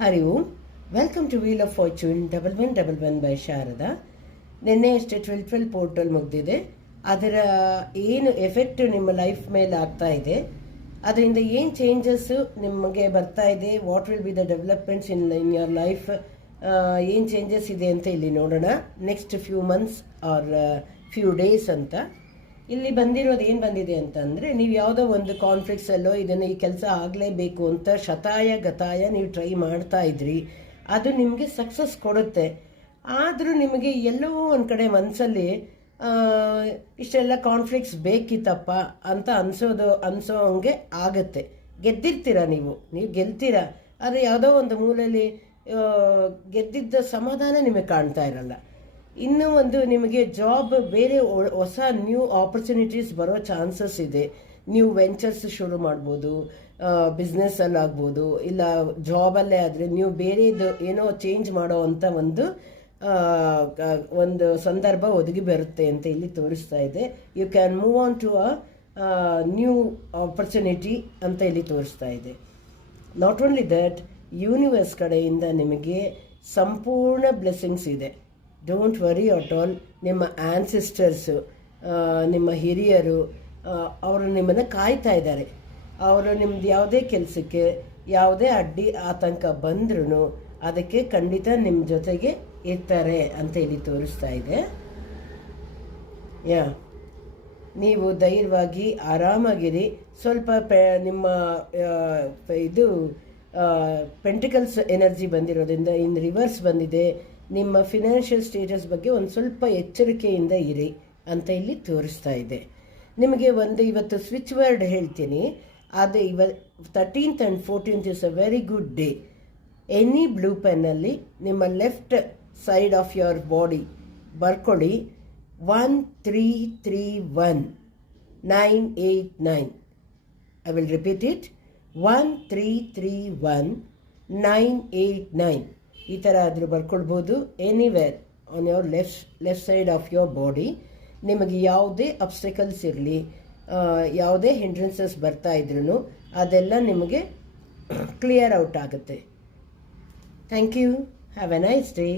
Hari Om. Welcome to Wheel of Fortune 1111 by Sharada. ನಿನ್ನೆ ಅಷ್ಟೇ 12 portal ಮುಗ್ದಿದೆ. ಅದರ ಏನು ಎಫೆಕ್ಟ್ ನಿಮ್ಮ ಲೈಫ್ ಮೇಲೆ ಆಗ್ತಾ ಇದೆ, ಅದರಿಂದ ಏನು ಚೇಂಜಸ್ ನಿಮಗೆ ಬರ್ತಾ ಇದೆ, what will be the developments in your life, ಏನು ಚೇಂಜಸ್ ಇದೆ ಅಂತ ಇಲ್ಲಿ ನೋಡೋಣ. Next few months are few days ಅಂತ ಇಲ್ಲಿ ಬಂದಿರೋದು ಏನು ಬಂದಿದೆ ಅಂತಂದರೆ, ನೀವು ಯಾವುದೋ ಒಂದು ಕಾನ್ಫ್ಲಿಕ್ಟ್ಸಲ್ಲೋ ಇದನ್ನು ಈ ಕೆಲಸ ಆಗಲೇಬೇಕು ಅಂತ ಶತಾಯ ಗತಾಯ ನೀವು ಟ್ರೈ ಮಾಡ್ತಾ ಇದ್ರಿ. ಅದು ನಿಮಗೆ ಸಕ್ಸಸ್ ಕೊಡುತ್ತೆ. ಆದರೂ ನಿಮಗೆ ಎಲ್ಲೋ ಒಂದು ಕಡೆ ಮನಸ್ಸಲ್ಲಿ ಇಷ್ಟೆಲ್ಲ ಕಾನ್ಫ್ಲಿಕ್ಟ್ಸ್ ಬೇಕಿತ್ತಪ್ಪ ಅಂತ ಅನಿಸೋ ಹಂಗೆ ಆಗುತ್ತೆ. ಗೆದ್ದಿರ್ತೀರ, ನೀವು ಗೆಲ್ತೀರ, ಆದರೆ ಯಾವುದೋ ಒಂದು ಮೂಲೆಯಲ್ಲಿ ಗೆದ್ದಿದ್ದ ಸಮಾಧಾನ ನಿಮಗೆ ಕಾಣ್ತಾ ಇರಲ್ಲ. ಇನ್ನೂ ಒಂದು ನಿಮಗೆ ಜಾಬ್ ಬೇರೆ ಹೊಸ ನ್ಯೂ ಆಪರ್ಚುನಿಟೀಸ್ ಬರೋ ಚಾನ್ಸಸ್ ಇದೆ. ನ್ಯೂ ವೆಂಚರ್ಸ್ ಶುರು ಮಾಡ್ಬೋದು, ಬಿಸ್ನೆಸ್ಸಲ್ಲಿ ಆಗ್ಬೋದು, ಇಲ್ಲ ಜಾಬಲ್ಲೇ ಆದರೆ ನೀವು ಬೇರೆದು ಏನೋ ಚೇಂಜ್ ಮಾಡೋ ಅಂಥ ಒಂದು ಸಂದರ್ಭ ಒದಗಿ ಬರುತ್ತೆ ಅಂತ ಇಲ್ಲಿ ತೋರಿಸ್ತಾ ಇದೆ. You can move on to a new opportunity ಅಂತ ಇಲ್ಲಿ ತೋರಿಸ್ತಾ ಇದೆ. ನಾಟ್ ಓನ್ಲಿ ದಟ್, ಯೂನಿವರ್ಸ್ ಕಡೆಯಿಂದ ನಿಮಗೆ ಸಂಪೂರ್ಣ ಬ್ಲೆಸ್ಸಿಂಗ್ಸ್ ಇದೆ. Don't worry at all. ನಿಮ್ಮ ಆ್ಯನ್ಸಿಸ್ಟರ್ಸು, ನಿಮ್ಮ ಹಿರಿಯರು, ಅವರು ನಿಮ್ಮನ್ನು ಕಾಯ್ತಾ ಇದ್ದಾರೆ. ಅವರು ನಿಮ್ದು ಯಾವುದೇ ಕೆಲಸಕ್ಕೆ ಯಾವುದೇ ಅಡ್ಡಿ ಆತಂಕ ಬಂದ್ರೂ ಅದಕ್ಕೆ ಖಂಡಿತ ನಿಮ್ಮ ಜೊತೆಗೆ ಇರ್ತಾರೆ ಅಂತ ಇಲ್ಲಿ ತೋರಿಸ್ತಾ ಇದೆ. ನೀವು ಧೈರ್ಯವಾಗಿ ಆರಾಮಾಗಿರಿ. ಸ್ವಲ್ಪ ನಿಮ್ಮ ಇದು ಪೆಂಟಿಕಲ್ಸ್ ಎನರ್ಜಿ ಬಂದಿರೋದ್ರಿಂದ ಇನ್ ರಿವರ್ಸ್ ಬಂದಿದೆ. ನಿಮ್ಮ ಫಿನಾನ್ಷಿಯಲ್ ಸ್ಟೇಟಸ್ ಬಗ್ಗೆ ಒಂದು ಸ್ವಲ್ಪ ಎಚ್ಚರಿಕೆಯಿಂದ ಇರಿ ಅಂತ ಇಲ್ಲಿ ತೋರಿಸ್ತಾ ಇದೆ. ನಿಮಗೆ ಇವತ್ತು ಸ್ವಿಚ್ ವರ್ಡ್ ಹೇಳ್ತೀನಿ. ಅದು 13th and 14th is a very good day. Any blue ಪೆನ್ನಲ್ಲಿ ನಿಮ್ಮ left side of your body ಬರ್ಕೊಳ್ಳಿ 1331-989. I will repeat it, 1331-989. ಈ ಥರ ಆದರೂ ಬರ್ಕೊಳ್ಬೋದು. Anywhere on your left side of your body. ನಿಮಗೆ ಯಾವುದೇ ಅಬ್ಸ್ಟಕಲ್ಸ್ ಇರಲಿ, ಯಾವುದೇ ಹಿಂಡ್ರೆನ್ಸಸ್ ಬರ್ತಾ ಇದ್ರೂ ಅದೆಲ್ಲ ನಿಮಗೆ ಕ್ಲಿಯರ್ ಔಟ್ ಆಗುತ್ತೆ. Thank you. Have a nice day.